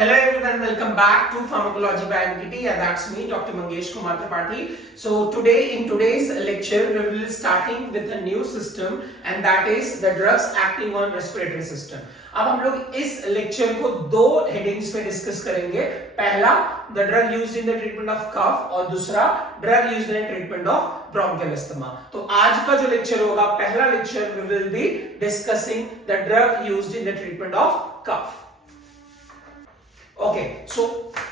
Hello everyone, welcome back to Pharmacology by INICET, and that's me, Dr. Mangesh Tripathi. So today, in today's lecture, we will be starting with a new system, and that is the drugs acting on respiratory system. अब हम लोग इस लेक्चर को दो हेडिंग्स पे discuss करेंगे. पहला the drug used in the treatment of cough और दूसरा drug used in treatment of bronchial asthma. तो आज का जो लेक्चर होगा, पहला lecture, we will be discussing the drug used in the treatment of cough. Okay, so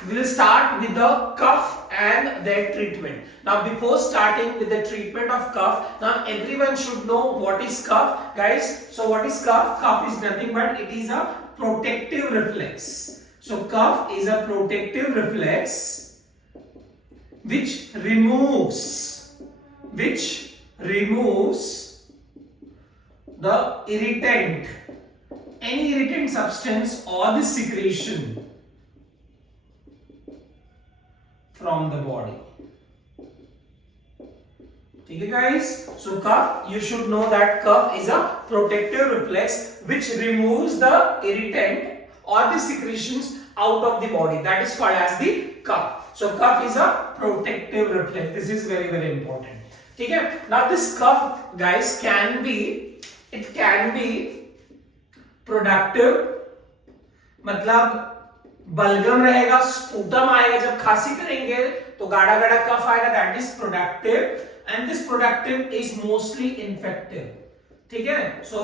we will start with the cough and their treatment. Now, before starting with the treatment of cough, now everyone should know what is cough, guys. So, what is cough? Cough is nothing but it is a protective reflex. So, cough is a protective reflex which removes the irritant, any irritant substance or the secretion from the body. Okay guys, so cough, you should know that cough is a protective reflex which removes the irritant or the secretions out of the body. That is called as the cough. So cough is a protective reflex. This is very very important. Okay, now this cough, guys, can be productive, मतलब बलगम रहेगा, स्पूटम आएगा. जब खांसी करेंगे तो गाढ़ा गाढ़ा कफ आएगा. That is productive, and this productive is mostly infective. ठीक है, सो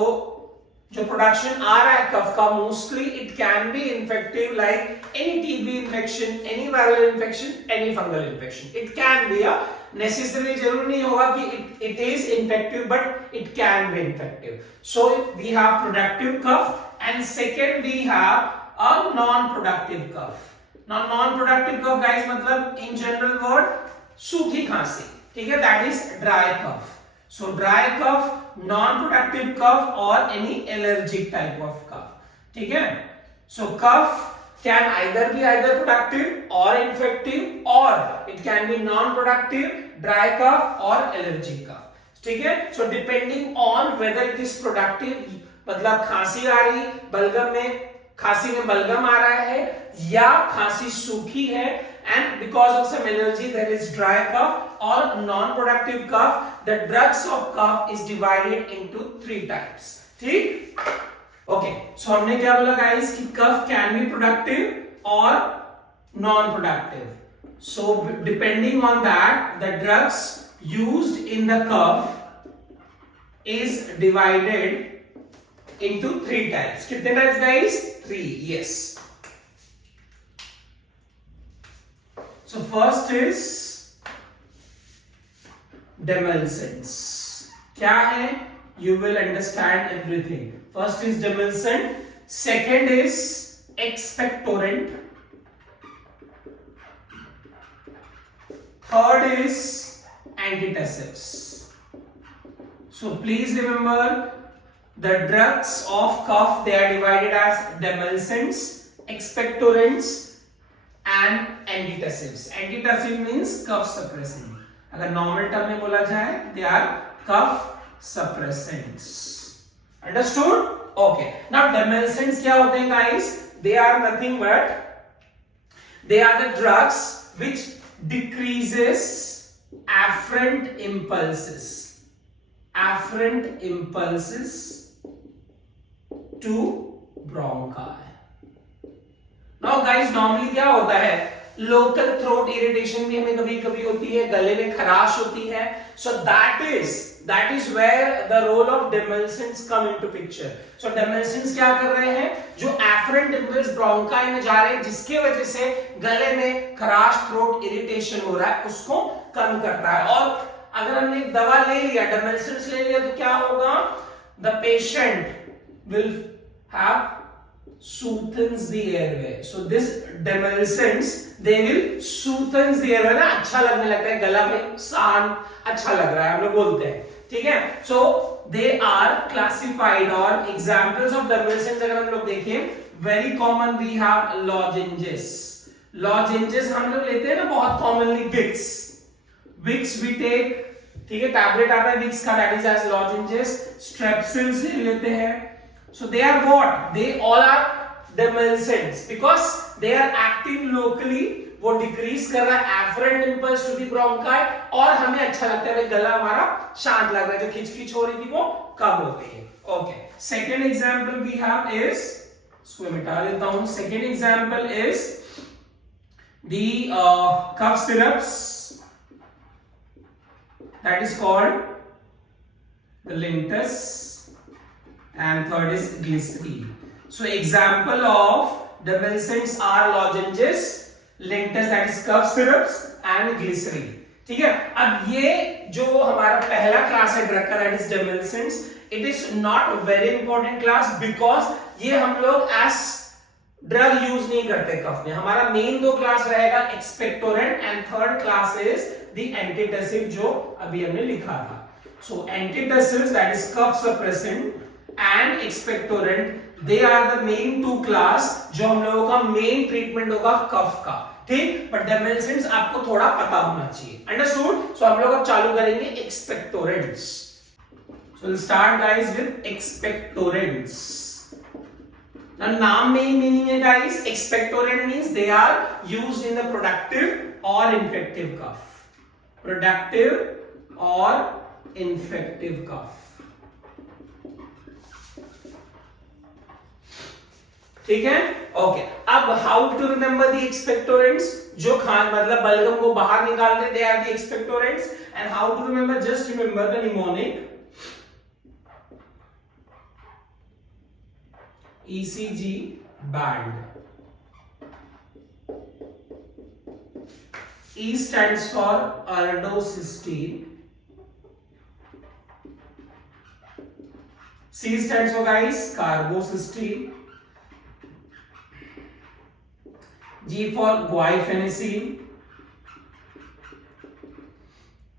जो प्रोडक्शन आ रहा है कफ का, mostly it can be infective, like any TB infection, any viral infection, any fungal infection. It can be a necessary, जरूर नहीं होगा कि it is infective, but it can be infective. So we have productive cough, and second we have a non-productive cough. Now non-productive cough, guys, मतलब in general word सूखी खांसी. ठीक है, that is dry cough. So dry cough, non-productive cough or any allergic type of cough. ठीक है, so cough can either be productive or infective, or it can be non-productive, dry cough or allergic cough. ठीक है, so depending on whether it is productive, मतलब खांसी आ रही, बलगम में खांसी में बलगम आ रहा है, या खांसी सूखी है, and because of some allergy there is dry cough or non-productive cough. The drugs of cough is divided into 3 types. ठीक? Okay, so हमने क्या बोला guys कि cough can be productive or non-productive. So depending on that, the drugs used in the cough is divided into 3 types. कितने types guys? 3. Yes. So first is demulcents. क्या है? You will understand everything. First is demulcent. Second is expectorant. Third is antitussives. So please remember, the drugs of cough, they are divided as demulcents, expectorants and antitussives. Antitussive means cough suppressant. अगर normal term में बोला जाए, they are cough suppressants. Understood? Okay. Now demulcents क्या होते हैं guys? They are nothing but they are the drugs which decreases afferent impulses to bronchi. Now guys, normally क्या होता है, local throat irritation भी हमें कभी कभी होती है, गले में खराश होती है. So that is where the role of demulcents come into picture. So demulcents क्या कर रहे हैं, जो afferent impulse bronchi में जा रहे हैं, जिसके वजह से गले में खराश, throat irritation हो रहा है, उसको कम करता है. और अगर हमने एक दवा ले लिया, demulcents ले लिया, तो क्या होगा, the patient will have soothes the airway. So this demulcents, they will soothes the airway. ना अच्छा लगने लगता है, गला में शांत अच्छा लग रहा है, हम लोग बोलते हैं. ठीक है, so they are classified, और examples of demulcents अगर हम लोग देखें, very common we have lozenges. Lozenges हम लोग लेते हैं ना बहुत commonly. Vicks we take, ठीक है, टैबलेट आता है विक्स का, that is as lozenges. Strepsils ले लेते हैं. So they are what? They all are demulcents because they are acting locally, वो डिक्रीज कर रहा है afferent impulse to the bronchi, और हमें अच्छा लगता है, गला हमारा शांत लग रहा है, जो खिचखिच हो रही थी वो कम होती है। Okay, second example we have is, इसको मिटा देता हूं, second example is the cough syrups, that is called the Lintus, and third is glycerin. So example of the medicines are lozenges, Lintus that is cough syrups, and glycerin. ठीक है, अब ये जो हमारा पहला क्लास है ड्रग का, that is the medicines, it is not a very important class because ये हम लोग as ड्रग यूज नहीं करते कफ में। हमारा मेन दो क्लास रहेगा expectorant and third class is the antitussive, जो अभी हमने लिखा था। So antitussives that is cough suppressant and expectorant, they are the main two class जो हम लोगों का मेन ट्रीटमेंट होगा कफ का, ठीक। बट द मेडिसिन्स आपको थोड़ा पता होना चाहिए, अंडरस्टूड। सो हम लोग अब चालू करेंगे expectorants. So will start guys with expectorants. Now, नाम में ही मीनिंग है guys, expectorant means they are used in the productive और इन्फेक्टिव कफ, प्रोडक्टिव और इन्फेक्टिव कफ, ठीक है। ओके, अब how to remember the expectorants, जो खान मतलब बलगम को बाहर निकालते, they are the expectorants. And how to remember, just remember the mnemonic, ECG band. E stands for erdocysteine. C stands for guys carbocysteine. G for guaifenesin.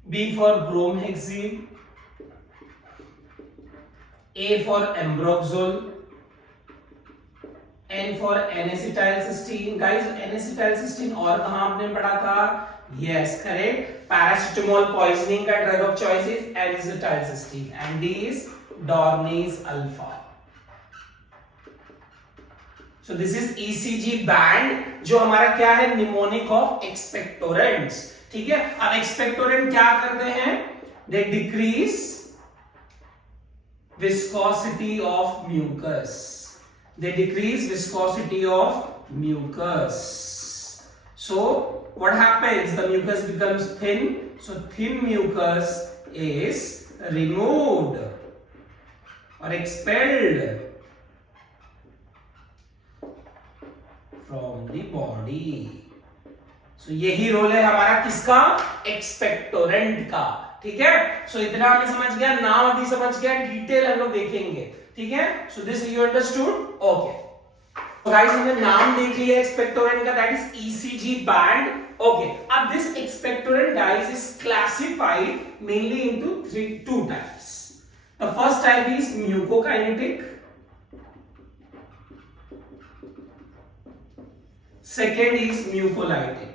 B for bromhexine. A for ambroxol. N for N-acetylcysteine. Guys, N-acetylcysteine और कहां आपने पढ़ा था? Yes, correct. Paracetamol poisoning का drug of choice is N-acetylcysteine, and D is Dornase alpha. So this is ECG band, जो हमारा क्या है? Mnemonic of expectorants. ठीक है, अब expectorant क्या करते हैं? They decrease viscosity of mucus. They decrease viscosity of mucus. So what happens? The mucus becomes thin. So thin mucus is removed or expelled from the body. So यही रोल है हमारा किसका? एक्सपेक्टोरेंट का, ठीक है। सो इतना हमें समझ गया, नाम अभी समझ गया, डिटेल हम लोग देखेंगे, ठीक है। So this you understood, okay. तो गाइस हमने नाम देख लिया एक्सपेक्टोरेंट का, that is ECG band, okay. अब this expectorant guys is classified mainly into two types. The first type is mucokinetic, second is mucolytic.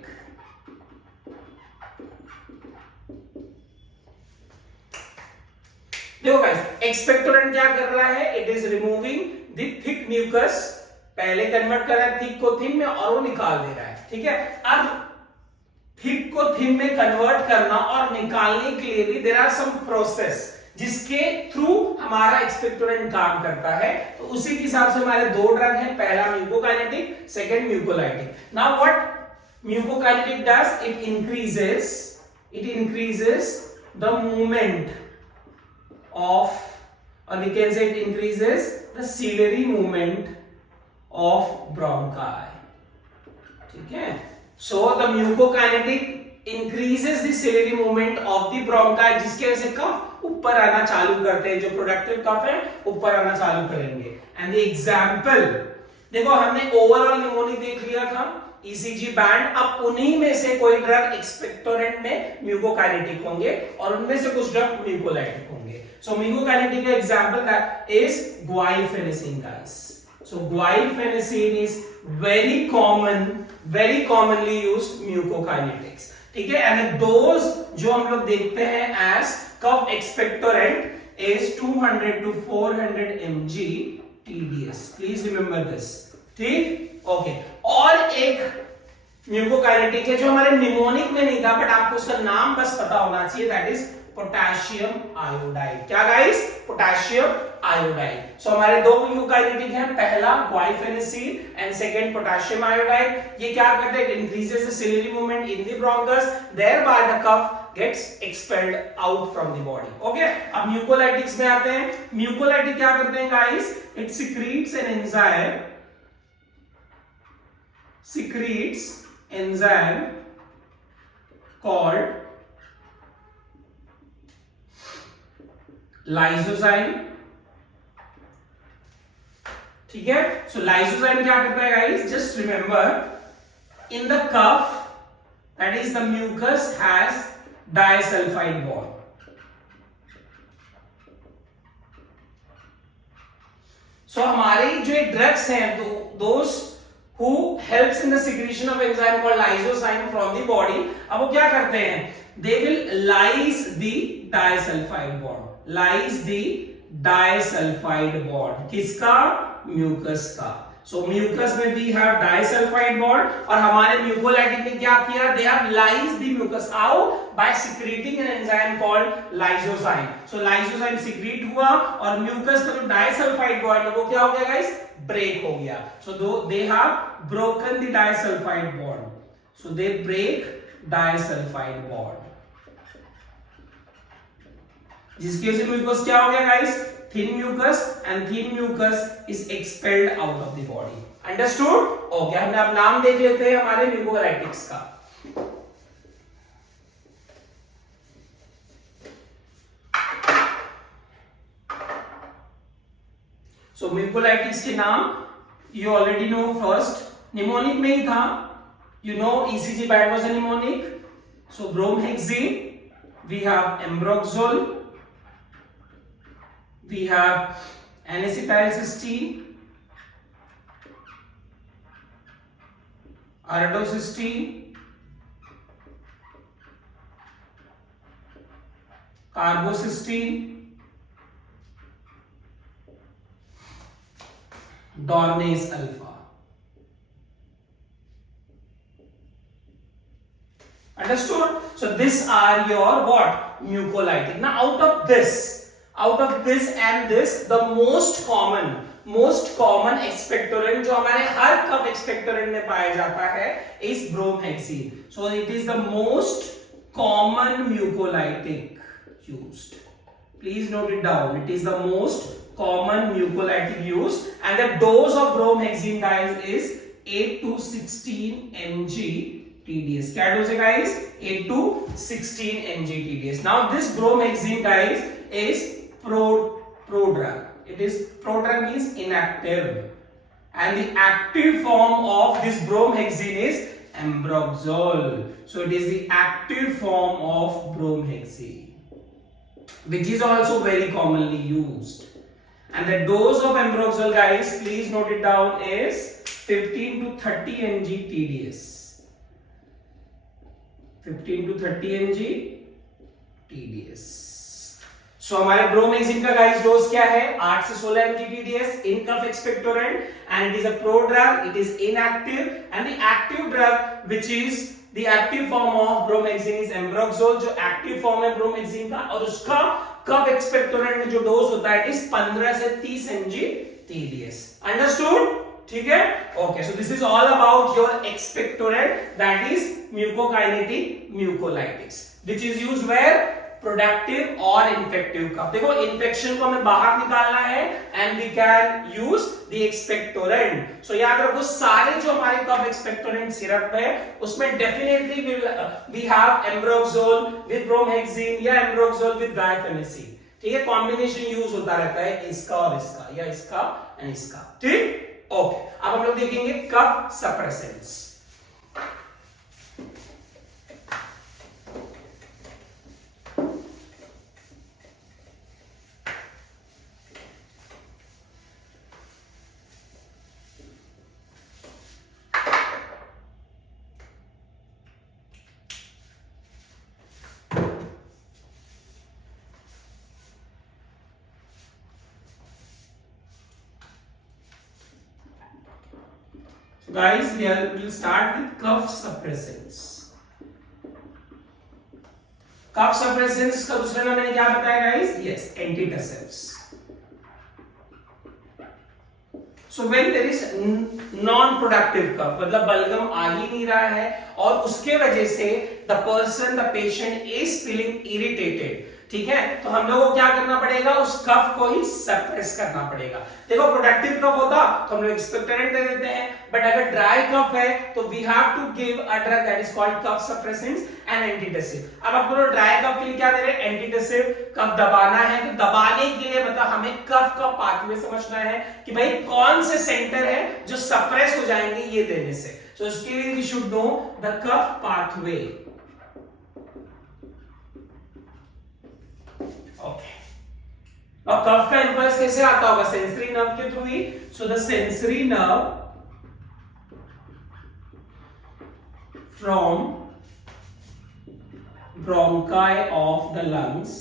देखो गाइस, एक्सपेक्टोरेंट क्या कर रहा है? It is removing the thick mucus, पहले convert कर रहा है थिक को थिन में और वो निकाल दे रहा है, ठीक है। अब थिक को थिन में कन्वर्ट करना और निकालने के लिए भी देयर आर सम प्रोसेस जिसके थ्रू हमारा एक्सपेक्टोरेंट काम करता है। तो उसी के हिसाब से हमारे दो ड्रग हैं, पहला म्यूकोकाइनेटिक, सेकंड म्यूकोलाइटिक। नाउ व्हाट म्यूकोकाइनेटिक does? It increases the movement of, or we can say it increases the ciliary movement of bronchi, ठीक है। So the mucokinetic increases the ciliary movement of the bronchi, जिसके वजह से कफ ऊपर आना चालू करते हैं, जो प्रोडक्टिव कफ है ऊपर आना चालू करेंगे। एंड द एग्जाम्पल देखो, हमने ओवरऑल निमोनिक देख लिया था, ECG बैंड। अब उन्हीं में से कोई ड्रग एक्सपेक्टोरेंट में म्यूकोकाइनेटिक होंगे और उनमें से कुछ ड्रग म्यूकोलाइटिक होंगे। So mucokinetic example that is guaifenesin, guys. So guaifenesin is very commonly used mucokinetics, ठीक है। And those जो हम लोग देखते हैं as cough expectorant is 200 to 400 mg TDS. Please remember this, ठीक, ओके। और एक म्यूकोकाइनेटिक है जो हमारे निमोनिक में नहीं था, बट आपको उसका नाम बस पता होना चाहिए, दैट इज पोटेशियम आयोडाइड। क्या गाइस? Potassium iodide. सो हमारे दो म्यूकोकाइनेटिक हैं, पहला guaifenesin and second potassium iodide. ये क्या करते हैं? It increases the ciliary movement in the bronchus, thereby the cough gets expelled out from the body. Okay, अब म्यूकोलाइटिक्स में आते हैं। म्यूकोलाइटिक क्या करते हैं guys? It secretes an enzyme called lysozyme। ठीक है, so lysozyme क्या करता है guys? Just remember, in the cuff, that is the mucus has disulfide bond। so हमारे जो ड्रग्स हैं, those who helps in the secretion of enzyme called lysozyme from the body, अब वो क्या करते हैं? they will lyse the disulfide bond, lyse the disulfide bond। किसका? म्यूकस का। So mucus में we have disulfide bond, और हमारे म्यूकोलाइटिक ने क्या किया? They have lysed the mucus। How? By secreting an enzyme called lysozyme। So lysozyme secrete हुआ और mucus का जो disulfide bond है वो क्या हो गया guys? Break हो गया। So they have broken the disulfide bond। So they break disulfide bond, जिसकी वजह से म्यूकस क्या हो गया guys? Thin mucus, and thin mucus is expelled out of the body। Understood? Okay, हमने अब नाम देख लेते हैं हमारे म्यूकोलाइटिक्स का। सो म्यूकोलाइटिक्स के नाम you already know। first mnemonic में ही था, you know ECG band was a mnemonic। so bromhexine, we have ambroxol, we have N-acetylcysteine, ardocystine, carbocystine, Dornase alpha। Understood? So these are your what? Mucolytic। Now out of this and this, the most common expectorant जो हमारे हर कफ एक्सपेक्टोरेंट में पाया जाता है is bromhexine। So it is the most common mucolytic used। Please note it down, it is the most common mucolytic used, and the dose of bromhexine guys is 8 to 16 mg TDS। क्या डोज है गाइस? 8 to 16 mg TDS। Now this bromhexine guys is prodrug। It is prodrug means inactive, and the active form of this bromhexine is ambroxol। So it is the active form of bromhexine, which is also very commonly used, and the dose of ambroxol guys, please note it down, is 15 to 30 mg TDS। 15 to 30 mg TDS। सो हमारे ब्रोमेक्सिन का guys dose क्या है? 8 से 16 mg TDS in cough expectorant, and it is a prodrug, it is inactive, and the active drug which is the active form of bromhexine is ambroxol, जो active form है bromhexine का, और उसका कफ एक्सपेक्टोरेंट में जो डोज होता है इट इज 15 से 30 mg TDS। अंडरस्टूड? ठीक है, okay. So this is all about your expectorant, that is mucokinetic mucolytics, which is used where? Productive और इन्फेक्टिव कफ। देखो इन्फेक्शन को हमें बाहर निकालना है, and we can use the expectorant. So याद रखो, सारे जो हमारे कफ एक्सपेक्टोरेंट सिरप है उसमें definitely we have ambroxol with bromhexine या एम्ब्रोक्सोल विद गाइफेनेसिन। ठीक है, कॉम्बिनेशन यूज होता रहता है इसका और इसका, या इसका एंड इसका। ठीक, ओके। अब हम लोग देखेंगे cough suppressants. guys, here we'll start with cough suppressants. Cough suppressants का दूसरा नाम मैंने क्या बताया guys? Yes, antitussives. So when there is non productive cough, मतलब बलगम आ ही नहीं रहा है और उसके वजह से the person, the patient is feeling irritated, ठीक है, तो हम लोगों को क्या करना पड़ेगा? उस कफ को ही सप्रेस करना पड़ेगा. देखो प्रोडक्टिव कफ होता तो हम लोग एक्सपेक्टोरेंट दे देते हैं, बट अगर ड्राई कफ है तो we have to give a drug that is called cough suppressants and antitussive. अब आप बोलो ड्राई कफ के लिए क्या दे रहे हैं? एंटीटसिव. कफ दबाना है तो दबाने के लिए मतलब हमें कफ का पाथवे समझना है कि भाई कौन से सेंटर है जो सप्रेस हो जाएंगे ये देने से. सो उसके लिए वी शुड नो द कफ पाथवे. अब कफ का इंपल्स कैसे आता होगा? सेंसरी नर्व के थ्रू ही. So the sensory nerve from bronchi of the lungs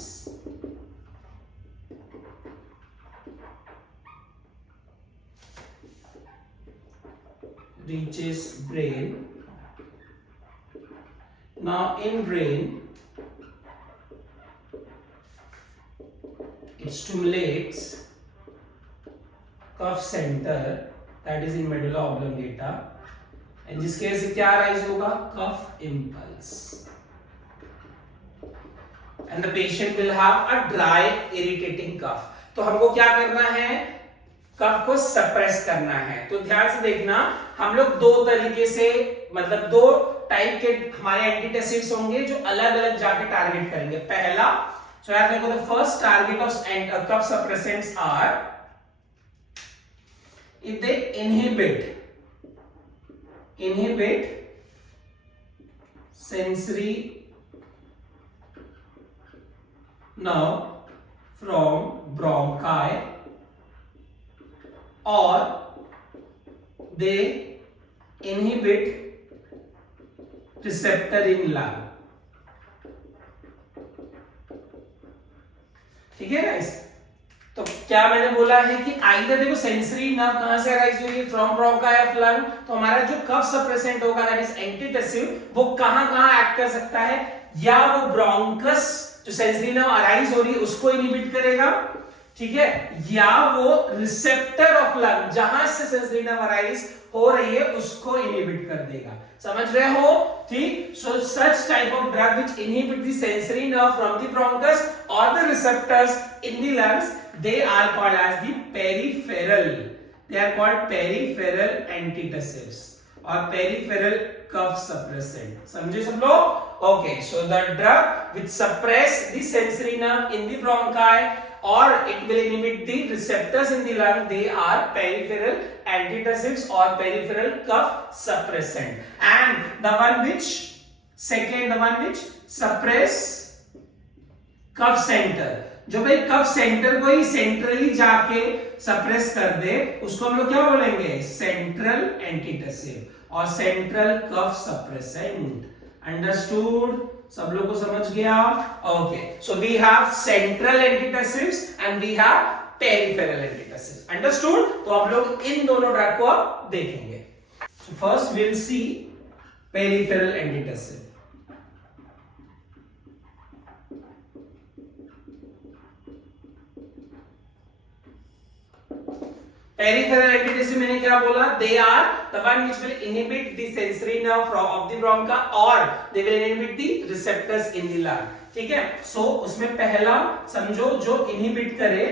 reaches brain. Now in brain it stimulates cuff center that is in medulla oblongata, and जिसके वजह से क्या राइज होगा? कफ impulse. And the patient will have a dry irritating cough. तो हमको क्या करना है? कफ को सप्रेस करना है. तो ध्यान से देखना, हम लोग दो तरीके से, मतलब दो टाइप के हमारे एंटीटसिव्स होंगे जो अलग अलग जाके टारगेट करेंगे. पहला, so याद रखो, the first target of cough suppressants are if they inhibit sensory nerve from bronchi or they inhibit receptor in lung. ठीक है गाइस? तो क्या मैंने बोला है कि आइदर देखो सेंसरी नर्व कहां से अराइज हुई है? From bronchi of lung. तो हमारा जो कफ सप्रेसेंट होगा दैट इज एंटीटसिव, वो कहां कहां एक्ट कर सकता है? या वो ब्रोंकस जो सेंसरी नर्व अराइज हो रही है उसको इनहिबिट करेगा, ठीक है, या वो रिसेप्टर ऑफ लंग जहां से सेंसरी नर्व अराइज हो रही है उसको इनहिबिट कर देगा. समझ रहे हो? ठीक. So such type of drug which inhibit the sensory nerve from the bronchus और the receptors in the lungs, they are called as the peripheral. They are called peripheral antitussives or peripheral cough suppressant. समझे सब लोग? Okay, so the drug which suppress the sensory nerve in the bronchi or it will inhibit the receptors in the lung, they are peripheral antitussives or peripheral cough suppressant. And the one which suppress cough center, जो भाई cough centre को ही सेंट्रली जाके सप्रेस कर दे, उसको हम लोग क्या बोलेंगे? सेंट्रल एंटीटसिव और सेंट्रल कफ सप्रेसेंट. अंडरस्टूड? सब लोग को समझ गया? Okay. So we have central antitussives and we have peripheral antitussives. Understood? तो आप लोग इन दोनों ड्रग को आप देखेंगे. So first we will see peripheral antitussive. Peripheral antitussive मैंने क्या बोला? They are the one which will inhibit the sensory nerve of the bronchi or they will inhibit the receptors in the lung. ठीक है? So उसमें पहला समझो जो inhibit करे,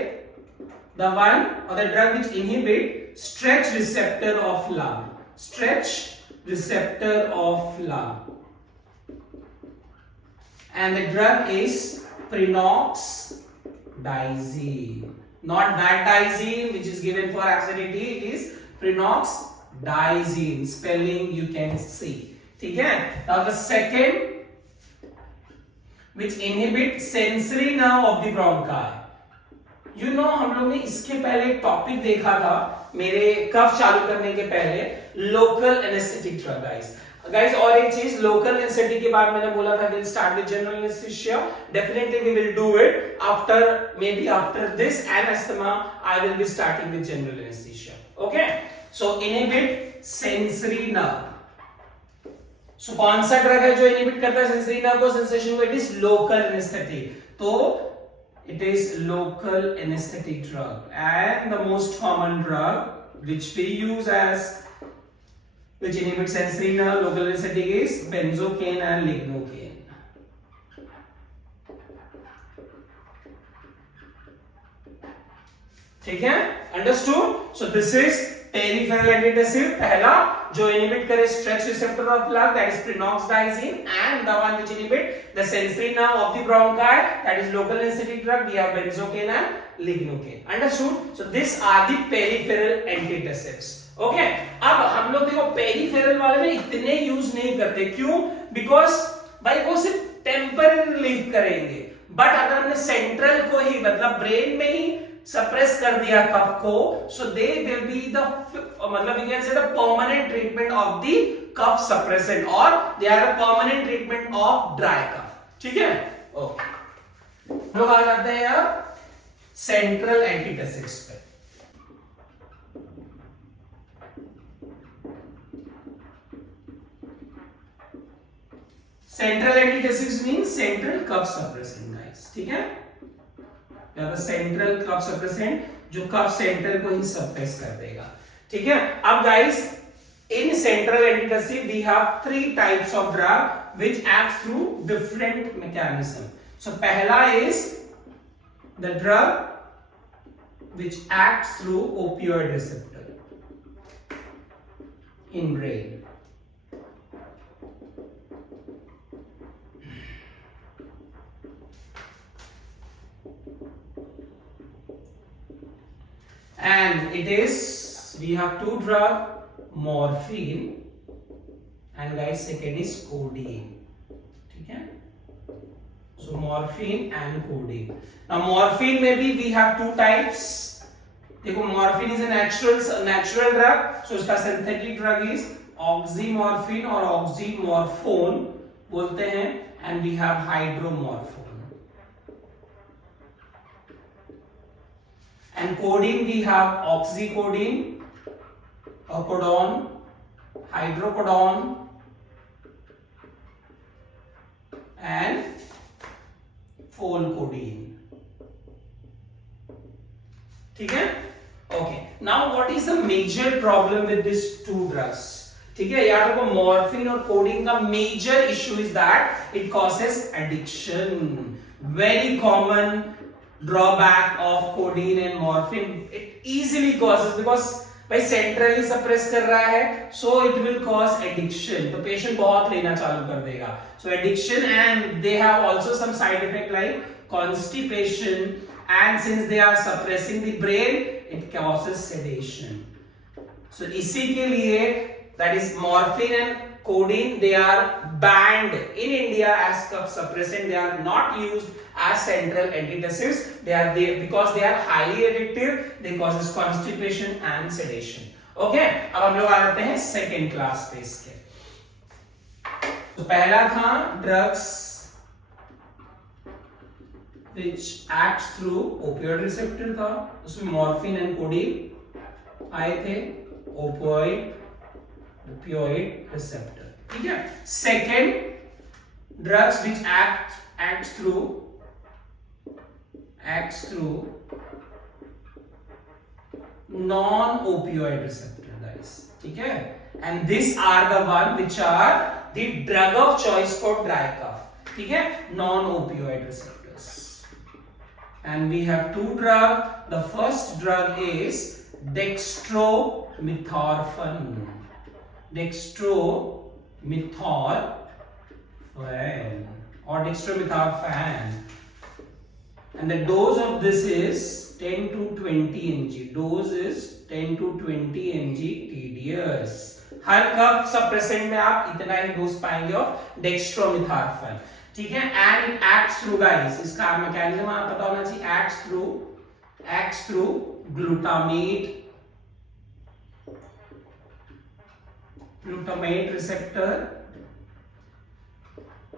the one or the drug which inhibit stretch receptor of lung. Stretch receptor of lung. And the drug is prenoxidine. Not that diazine which is given for acidity, it is prenoxidine. Spelling you can see. ठीक है? Now the second which inhibit sensory nerve of the bronchi. You know हम लोग ने इसके पहले एक टॉपिक देखा था मेरे कफ चालू करने के पहले, लोकल एनेस्थेटिक ड्रग गाइस. और एक चीज, लोकल एनेस्थेटिक के बाद मैंने बोला था will start with general anaesthesia. Definitely we will do it after, maybe after this and asthma I will be starting with general anaesthesia. Okay. So inhibit sensory nerve. So कौन सा drug है जो inhibit करता है sensory nerve को, sensation को? It is local anaesthetic. तो it is local anesthetic drug, and the most common drug which we use as which inhibits sensory nerve local anesthetic is benzocaine and lignocaine. ठीक है, understood? So this is peripheral antitussive, पहला जो inhibit करे stretch receptor of lung, that is prenoxdiazine, and the one which inhibit the sensory nerve of the bronchi, that is local anaesthetic drug, we have benzocaine and lignocaine. Understood? So this are the peripheral antitussives. Okay, अब हम लोग देखो पेरिफेरल वाले में इतने यूज नहीं करते, क्यों? बिकॉज भाई वो सिर्फ टेम्पररी रिलीफ करेंगे, बट अगर हमने सेंट्रल को ही मतलब ब्रेन में ही सप्रेस कर दिया कफ को, सो दे विल बी द मतलब we can say the permanent treatment of the cough suppressant, और they are a permanent treatment of dry cough. ठीक है, ओके। लोग आ जाते हैं अब सेंट्रल एंटीटसिव्स पे। Central antitussives means central cough suppressant guys. ठीक है, सेंट्रल कफ सप्रेसेंट जो कफ सेंटर को ही सप्रेस कर देगा। ठीक है, अब guys in central antitussive we have 3 types of drug which act through different mechanism. So पहला is the drug which acts through opioid receptor in brain. And it is, we have 2 drug, morphine and guys second is codeine. ठीक है, so morphine and codeine. Now morphine में भी we have 2 types. देखो morphine is a natural drug, so इसका synthetic drug is oxymorphine और oxymorphone बोलते हैं, and we have hydromorphone. And codeine we have oxycodone, codone, hydrocodone and pholcodone. ठीक है, okay. Now what is the major problem with these 2 drugs? ठीक है, याद रखो मॉर्फिन और कोडीन का major issue is that it causes addiction. Very common drawback of codeine and morphine, it easily causes, because भाई centrally suppress कर रहा है, so it will cause addiction, तो पेशेंट बहुत लेना चालू कर देगा। So addiction, and they have also some side effect like constipation, and since they are suppressing the brain, it causes sedation. So इसी के लिए that is morphine and codeine, they are banned in India as cough suppressant. They are not used as central antitussives. They are there because they are highly addictive. They causes constipation and sedation. Okay, अब हम लोग आ जाते हैं second class पे इसके। तो पहला था drugs which acts through opioid receptor था, उसमें morphine and codeine आए थे, opioid receptor। ठीक है, second drugs which acts through non-opioid receptor guys। ठीक है, and these are the one which are the drug of choice for dry cough। ठीक है, non-opioid receptors, and we have 2 drugs. The first drug is dextromethorphan or dextromethorphan, and the dose of this is 10 to 20 mg. Dose is 10 to 20 mg tedious। हर cough suppressant में आप इतना ही dose पाएंगे of dextromethorphan. ठीक है, and it acts through guys, इसका mechanism आपको पता होना चाहिए, acts through glutamate receptor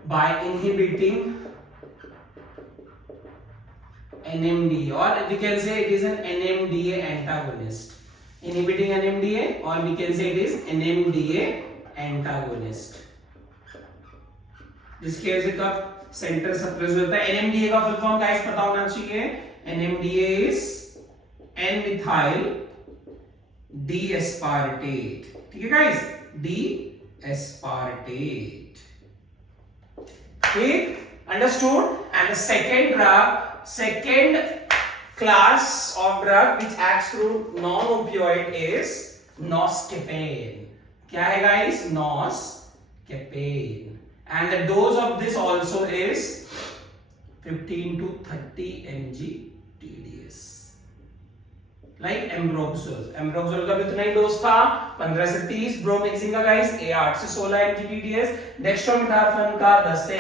by inhibiting NMDA, or we can say it is an NMDA antagonist। inhibiting NMDA, or we can say it is NMDA antagonist, जिसकी वजह से कब centre suppress होता है। NMDA का फुल फॉर्म गाइस पता होना चाहिए, NMDA is N-methyl D-aspartate, ठीक है गाइस, D-aspartate, ठीक, understood। And the second class of drug which acts through non-opioid is noscapine, क्या है guys, noscapine, and the dose of this also is 15 to 30 mg TDS, like Ambroxol का भी उतना ही डोज था, 15 से 30, ब्रोमेक्सिन का गाइस 8 से 16 mg TDS, डेक्स्ट्रोमेथार्फन का 10 से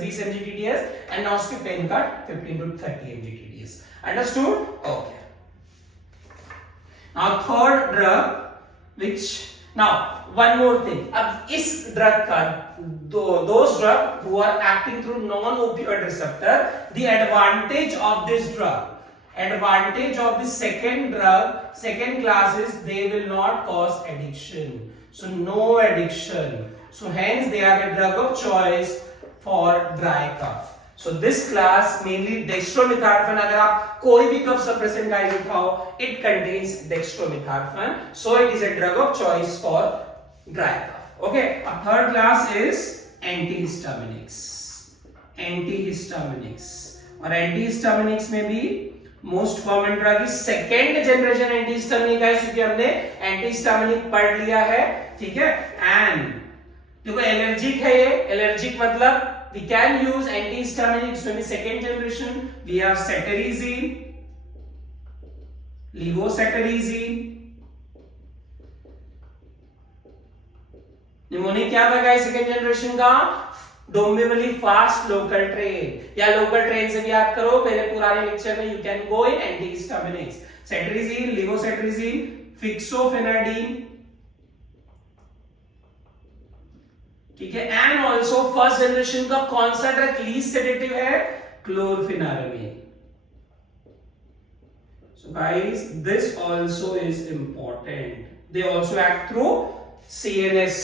20 mg TDS, and noscapine का 15 to 30 mg TDS, understood? Okay, now third drug which, now one more thing, अब इस ड्रग का those drug who are acting through non-opioid receptor, the advantage of this second class is they will not cause addiction, so no addiction, so hence they are a drug of choice for dry cough. So this class mainly dextromethorphan, अगर आप कोई भी कफ suppressant guys उठाओ, it contains dextromethorphan, so it is a drug of choice for dry cough. Okay, a third class is antihistaminics, और antihistaminics में भी most common drug is second generation antihistaminic है, क्योंकि हमने एंटीहिस्टामिनिक पढ़ लिया है, ठीक है। एंड देखो एलर्जिक है ये, एलर्जिक मतलब we can use antihistaminics when the second generation we have cetirizine, levocetirizine, mnemonic क्या था गाइस सेकंड जनरेशन का, डोम्बिवली फास्ट लोकल ट्रेन, या लोकल ट्रेन से भी याद करो, मेरे पुराने लेक्चर में you can go in antihistaminics, cetirizine, levocetirizine, fexofenadine, ठीक है। एंड ऑल्सो फर्स्ट जनरेशन का कौन सा ड्रग लीस्ट सेडेटिव है, chlorpheniramine. So guys this also is important, they also act through CNS,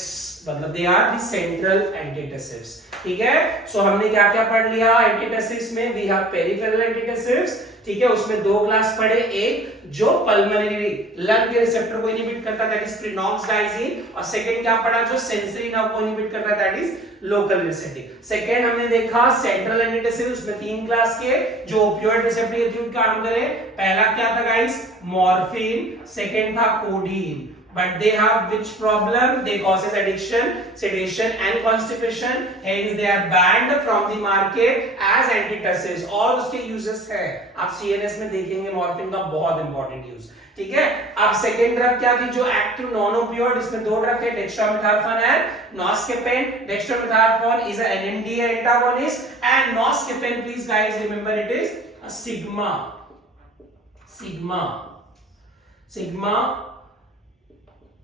मतलब they are the central antitussives, ठीक है। सो हमने क्या क्या पढ़ लिया एंटीटसिव्स में, वी हैव पेरिफेरल एंटीटसिव्स, ठीक है, उसमें दो क्लास पढ़े, एक जो पल्मोनरी लंग के रिसेप्टर को इनहिबिट करता है दैट इज प्रिनॉक्सडाइजिन, और सेकंड क्या पढ़ा जो सेंसरी नर्व को इनहिबिट करता है that is local anaesthetic. Second हमने देखा सेंट्रल एंटीटसिव, उसमें तीन क्लास के जो ओपियोइड रिसेप्टर के थ्रू काम करे, पहला क्या था गाइस मॉर्फिन, सेकंड था codeine, but they have which problem, they causes addiction, sedation and constipation, hence they are banned from the market as antitussives, और उसके uses है, आप CNS में देखेंगे मॉर्फिन का बहुत इंपॉर्टेंट यूज, ठीक है। अब सेकेंड ड्रग क्या थी जो एक्ट थ्रू नॉन ओपियोइड, इसमें दो ड्रग थे dextromethorphan and noscapine. Dextromethorphan is a NMDA antagonist and noscapine, please guys remember it is a sigma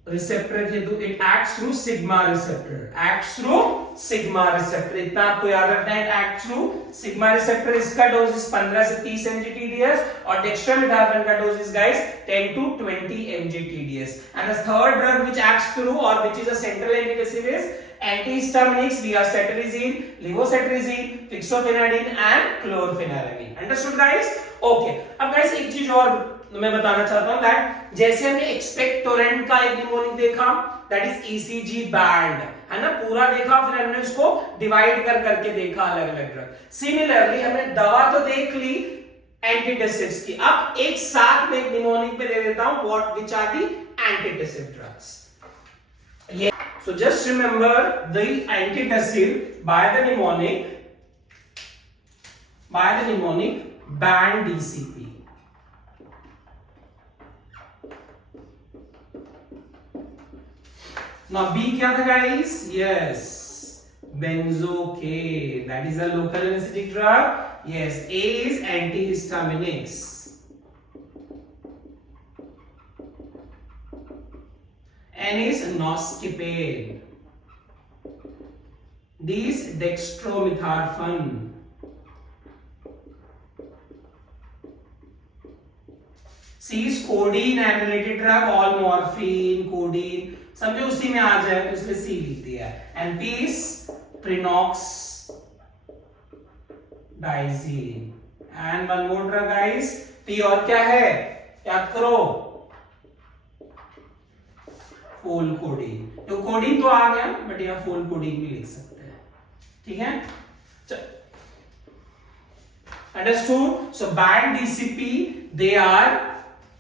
receptor के थ्रू, it acts through sigma receptor, इतना आपको याद रखना है, एक्ट थ्रू सिग्मा रिसेप्टर। इसका डोज इज 15 से 30 mg TDS, और डेक्स्ट्रोमेथार्फन का dose is guys 10 to 20 mg TDS। And the third drug which acts through और which is a central antitussive is antihistaminics, we have cetirizine, levocetirizine, fixofenadine and chlorpheniramine, understood guys? Okay, अब guys एक चीज और मैं बताना चाहता हूं दैट जैसे हमने एक्सपेक्टोरेंट का एक निमोनिक देखा दैट इज ECG बैंड, है ना, पूरा देखा, फिर हमने उसको डिवाइड कर करके देखा अलग अलग ड्रग। सिमिलरली हमने दवा तो देख ली एंटीटसिव्स की, अब एक साथ में एक निमोनिक पे दे देता हूं what which are the antitussive drugs. So just remember the antitussive by the mnemonic band DCP. Now B क्या था guys? Yes, benzocaine. That is a local anesthetic drug. Yes, A is antihistaminics. N is noscapine. D is dextromethorphan. C is codeine and related drug, all morphine, codeine, सब भी उसी में आ जाए, तो इसलिए C लिख दिया है. And P is prenoxidazine. And one more drug guys, P और क्या है, याद करो, फोल कोडीन. तो कोडीन तो आ गया, बट यहाँ फोल कोडीन भी लिख सकते हैं. ठीक है, understood. So band DCP they are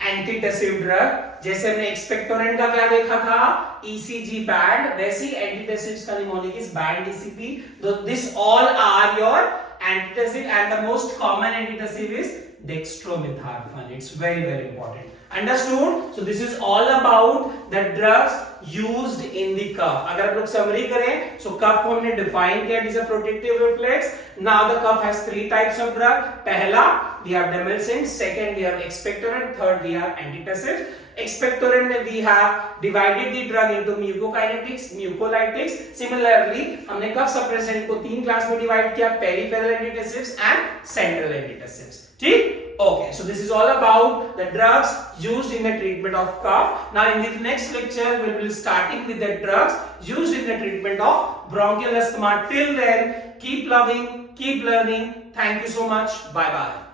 antitussive drug. जैसे हमने एक्सपेक्टोरेंट का क्या देखा था, ईसीजी बैंड, वैसे ही एंटीटसिव्स का mnemonic is band DCP. This all are your antitussive, and the most common antitussive is dextromethorphan. It's very very important. Understood? So this is all about the drugs used in the cough. अगर आप लोग summary करें, so cough को हमने define किया, it is a protective reflex. Now the cough has 3 types of drug. पहला we have demulcent, second we have expectorant, third we have antitussive. Expectorant में we have divided the drug into mucokinetics, mucolytics. Similarly, हमने cough suppressant को 3 क्लास में divide किया, peripheral antitussives and central antitussives. ठीक? Okay, so this is all about the drugs used in the treatment of cough. Now in the next lecture we will be starting with the drugs used in the treatment of bronchial asthma. Till then, keep loving, keep learning. Thank you so much. Bye bye.